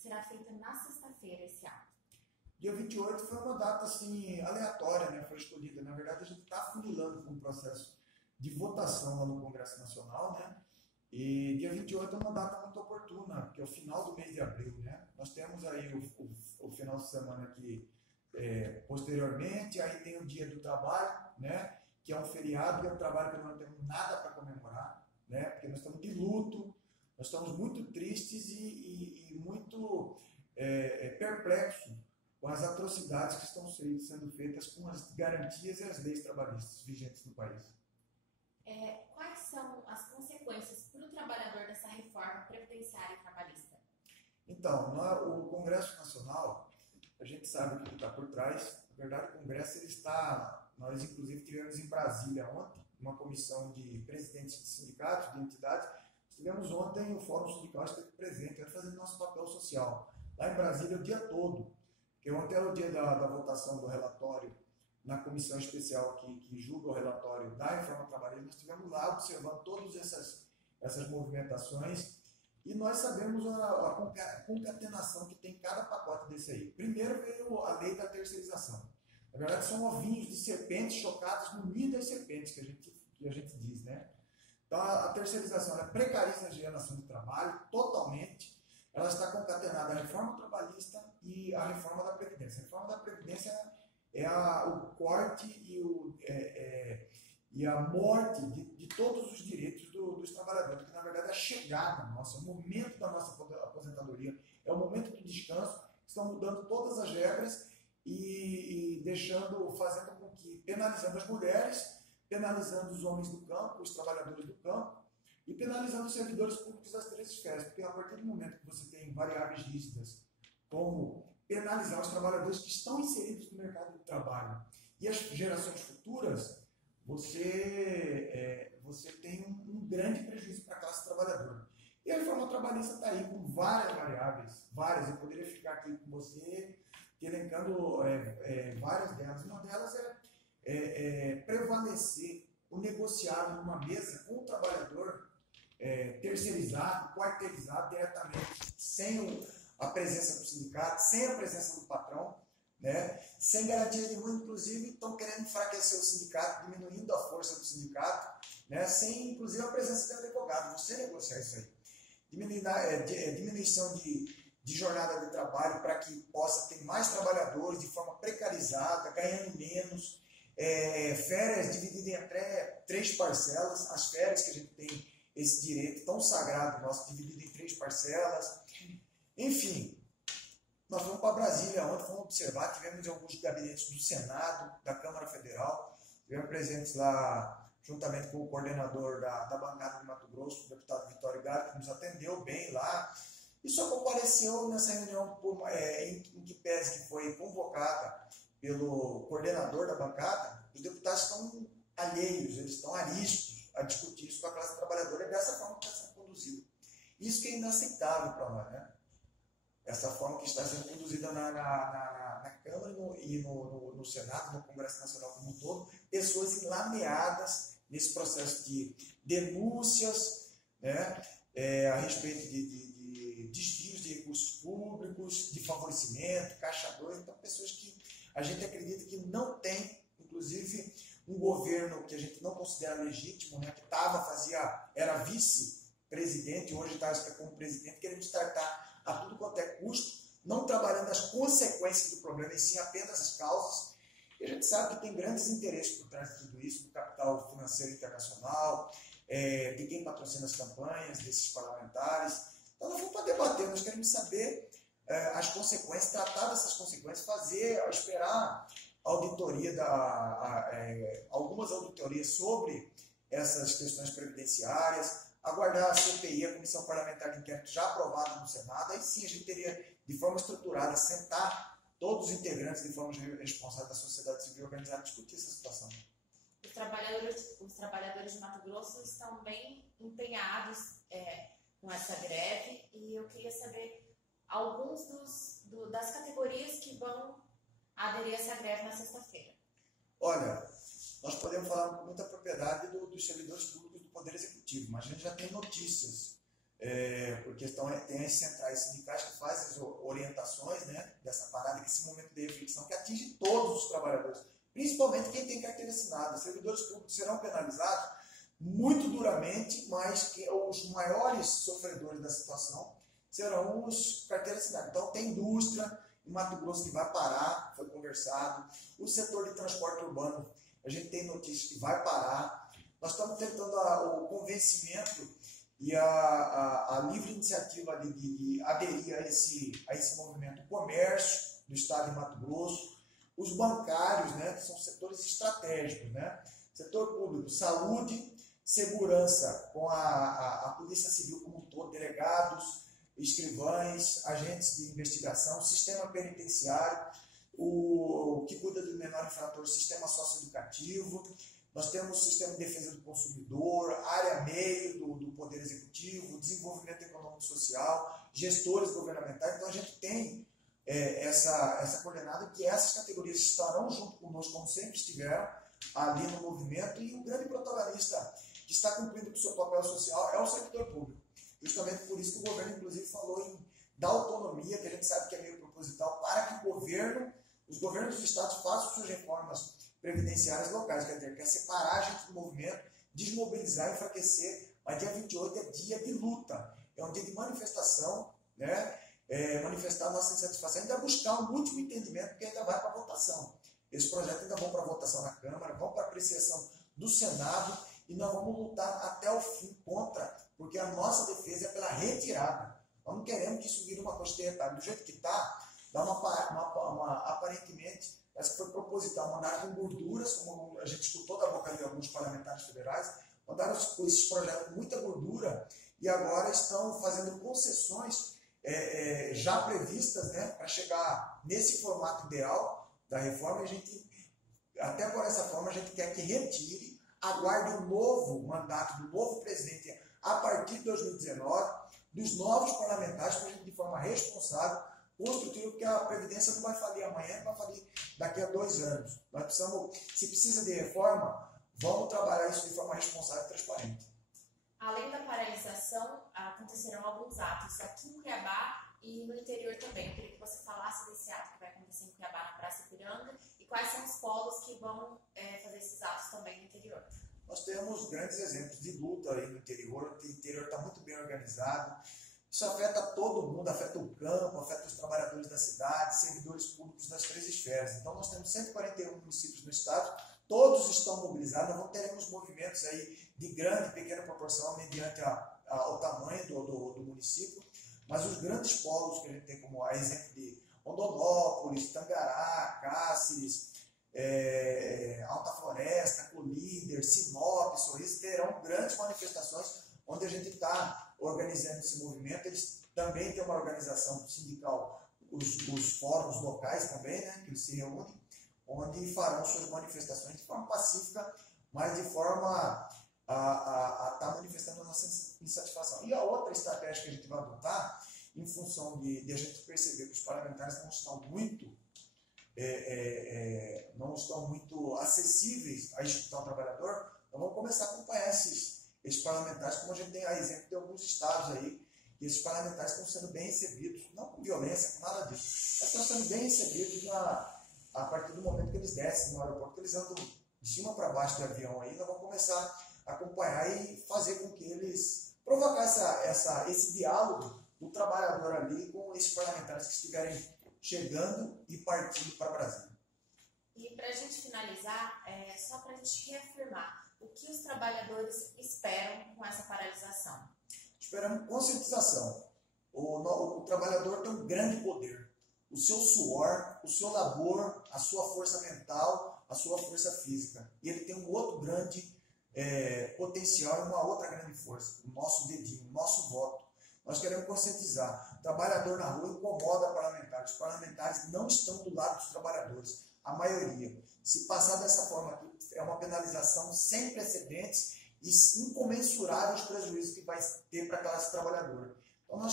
será feita na sexta-feira esse ato? Dia 28 foi uma data assim, aleatória, né? Foi escolhida. Na verdade, a gente está funilando com um processo de votação lá no Congresso Nacional, né? E dia 28 é uma data muito oportuna, porque é o final do mês de abril, né? Nós temos aí o final de semana aqui posteriormente, aí tem o dia do trabalho, né? Que é um feriado, e é um trabalho que nós não temos nada para comemorar, né? Porque nós estamos de luto, nós estamos muito tristes e muito perplexos com as atrocidades que estão sendo feitas com as garantias e as leis trabalhistas vigentes no país. Quais são as consequências para o trabalhador dessa reforma previdenciária e trabalhista? Então, o Congresso Nacional, a gente sabe o que está por trás. Na verdade, o Congresso ele está... Nós, inclusive, tivemos em Brasília ontem uma comissão de presidentes de sindicatos, de entidades. Tivemos ontem o Fórum Sindical esteve presente, fazendo nosso papel social. Lá em Brasília, o dia todo, porque ontem era o dia da votação do relatório na comissão especial que julga o relatório da reforma trabalhista. Nós estivemos lá observando todas essas movimentações e nós sabemos a concatenação que tem cada pacote desse aí. Primeiro veio a lei da terceirização. Na verdade, são ovinhos de serpentes chocados no ninho das serpentes, que a gente diz, né? Então, a terceirização ela precariza a geração de trabalho totalmente. Ela está concatenada à reforma trabalhista e à reforma da Previdência. A reforma da Previdência é o corte e a morte de todos os direitos dos trabalhadores, que na verdade é a chegada nossa, o momento da nossa aposentadoria, é o momento do descanso. Estão mudando todas as regras e fazendo com que, penalizando as mulheres, penalizando os homens do campo, os trabalhadores do campo, e penalizando os servidores públicos das três esferas, porque a partir do momento que você tem variáveis rígidas, como penalizar os trabalhadores que estão inseridos no mercado de trabalho e as gerações futuras, você tem um grande prejuízo para a classe trabalhadora. E a reforma trabalhista está aí com várias variáveis, eu poderia ficar aqui com você elencando várias delas. Uma delas é prevalecer o negociado numa mesa com o trabalhador terceirizado, quarteirizado diretamente, sem a presença do sindicato, sem a presença do patrão, né? Sem garantia nenhuma. Inclusive estão querendo enfraquecer o sindicato, diminuindo a força do sindicato, né? Sem inclusive a presença do advogado. Você negociar isso aí. Diminuição de jornada de trabalho para que possa ter mais trabalhadores de forma precarizada, ganhando menos, férias divididas em até 3 parcelas, as férias que a gente tem esse direito tão sagrado nosso, dividido em 3 parcelas. Enfim, nós fomos para Brasília ontem, fomos observar, tivemos alguns gabinetes do Senado, da Câmara Federal, tivemos presentes lá, juntamente com o coordenador da bancada de Mato Grosso, o deputado Vitório Gado, que nos atendeu bem lá, e só compareceu nessa reunião em que pese que foi convocada pelo coordenador da bancada. Os deputados estão alheios, eles estão ariscos a discutir isso com a classe trabalhadora, e dessa forma que está sendo conduzido. Isso que é inaceitável para nós, né? Essa forma que está sendo conduzida na Câmara e no Senado, no Congresso Nacional como um todo, pessoas enlameadas nesse processo de denúncias, né, a respeito de desvios de recursos públicos, de favorecimento, caixa 2, então pessoas que a gente acredita que não tem, inclusive um governo que a gente não considera legítimo, né, que era vice-presidente, hoje está como presidente, querendo startar a tudo quanto é custo, não trabalhando as consequências do problema, e sim apenas as causas. E a gente sabe que tem grandes interesses por trás de tudo isso, do capital financeiro internacional, de quem patrocina as campanhas, desses parlamentares. Então nós vamos para debater, nós queremos saber as consequências, tratar dessas consequências, esperar auditoria, algumas auditorias sobre essas questões previdenciárias, aguardar a CPI, a Comissão Parlamentar de Inquérito, já aprovada no Senado. Aí sim a gente teria, de forma estruturada, sentar todos os integrantes de forma responsável da sociedade civil organizada, discutir essa situação. Os trabalhadores de Mato Grosso estão bem empenhados com essa greve, e eu queria saber alguns das categorias que vão aderir a essa greve na sexta-feira. Olha, nós podemos falar com muita propriedade dos servidores públicos do Poder Executivo, mas a gente já tem notícias porque tem as centrais sindicais que fazem as orientações, né, dessa parada, que esse momento de reflexão que atinge todos os trabalhadores, principalmente quem tem carteira assinada. Os servidores públicos serão penalizados muito duramente, mas que os maiores sofredores da situação serão os carteiras assinadas. Então, tem indústria em Mato Grosso que vai parar, foi conversado. O setor de transporte urbano, a gente tem notícias que vai parar. Nós estamos tentando o convencimento e a livre iniciativa de aderir a esse movimento. O comércio do estado de Mato Grosso, os bancários, né, que são setores estratégicos, né? Setor público, saúde, segurança, com a Polícia Civil como um todo, delegados, escrivães, agentes de investigação, sistema penitenciário, o que cuida do menor infrator, sistema socioeducativo. Nós temos o sistema de defesa do consumidor, área meio do Poder Executivo, desenvolvimento econômico e social, gestores governamentais. Então, a gente tem essa coordenada que essas categorias estarão junto conosco, como sempre estiveram, ali no movimento. E o grande protagonista que está cumprindo com o seu papel social é o servidor público. Justamente por isso que o governo, inclusive, falou em dar autonomia, que a gente sabe que é meio proposital, para que os governos dos estados façam suas reformas previdenciárias locais, quer dizer, quer separar a gente do movimento, desmobilizar, enfraquecer. Mas dia 28 é dia de luta, é um dia de manifestação, né? Manifestar a nossa insatisfação, ainda buscar um último entendimento, porque ainda vai para a votação. Esse projeto ainda vão para a votação na Câmara, vão para a apreciação do Senado, e nós vamos lutar até o fim contra, porque a nossa defesa é pela retirada. Nós não queremos que isso vire uma coisa de retalho. Do jeito que está, dá aparentemente, essa foi proposital, mandaram com gorduras, como a gente escutou da boca de alguns parlamentares federais, mandaram esses projetos com muita gordura e agora estão fazendo concessões já previstas, né, para chegar nesse formato ideal da reforma. Até agora, essa forma, a gente quer que retire, aguarde um novo mandato do novo presidente a partir de 2019, dos novos parlamentares, para a gente, de forma responsável, construtiva, porque a Previdência não vai falir amanhã, vai falir daqui a 2 anos. Nós precisamos, se precisa de reforma, vamos trabalhar isso de forma responsável e transparente. Além da paralisação, acontecerão alguns atos aqui em Cuiabá e no interior também. Eu queria que você falasse desse ato que vai acontecer em Cuiabá, na Praça Ipiranga, e quais são os polos que vão fazer esses atos também no interior. Nós temos grandes exemplos de luta aí no interior. O interior está muito bem organizado. Isso afeta todo mundo, afeta o campo, afeta os trabalhadores da cidade, servidores públicos das 3 esferas. Então, nós temos 141 municípios no estado, todos estão mobilizados. Nós teremos movimentos aí de grande e pequena proporção, mediante o tamanho do município, mas os grandes polos que a gente tem, como a exemplo de Rondonópolis, Tangará, Cáceres, Alta Floresta, Colíder, Sinop, Sorriso, terão grandes manifestações onde a gente está organizando esse movimento. Eles também têm uma organização sindical, os fóruns locais também, né, que eles se reúnem, onde farão suas manifestações de forma pacífica, mas de forma a estar manifestando a nossa insatisfação. E a outra estratégia que a gente vai adotar, em função de a gente perceber que os parlamentares não estão muito acessíveis a escutar o trabalhador, nós vamos começar a acompanhar esses parlamentares, como a gente tem a exemplo de alguns estados aí, que esses parlamentares estão sendo bem recebidos, não com violência, com nada disso, mas estão sendo bem recebidos a partir do momento que eles descem no aeroporto, que eles andam de cima para baixo do avião aí. Nós vamos começar a acompanhar e fazer com que eles provocar esse diálogo do trabalhador ali com esses parlamentares que estiverem chegando e partindo para Brasília. E para a gente finalizar, só para a gente reafirmar, o que os trabalhadores esperam com essa paralisação? Esperamos conscientização. O trabalhador tem um grande poder. O seu suor, o seu labor, a sua força mental, a sua força física. E ele tem um outro grande potencial e uma outra grande força, o nosso dedinho, o nosso voto. Nós queremos conscientizar. O trabalhador na rua incomoda parlamentares. Os parlamentares não estão do lado dos trabalhadores, a maioria. Se passar dessa forma aqui, é uma penalização sem precedentes e incomensurável os prejuízos que vai ter para a classe trabalhadora. Então,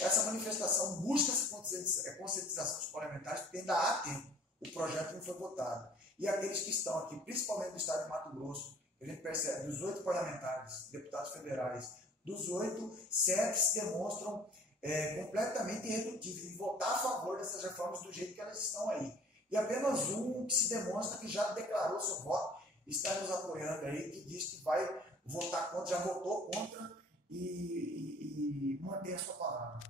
essa manifestação busca essa conscientização dos parlamentares, porque ainda há tempo. O projeto não foi votado. E aqueles que estão aqui, principalmente do estado de Mato Grosso, a gente percebe, dos 8 parlamentares, deputados federais, Dos 8, 7 se demonstram completamente irredutíveis em votar a favor dessas reformas do jeito que elas estão aí. E apenas um que se demonstra que já declarou seu voto, está nos apoiando aí, que diz que vai votar contra, já votou contra e mantém a sua palavra.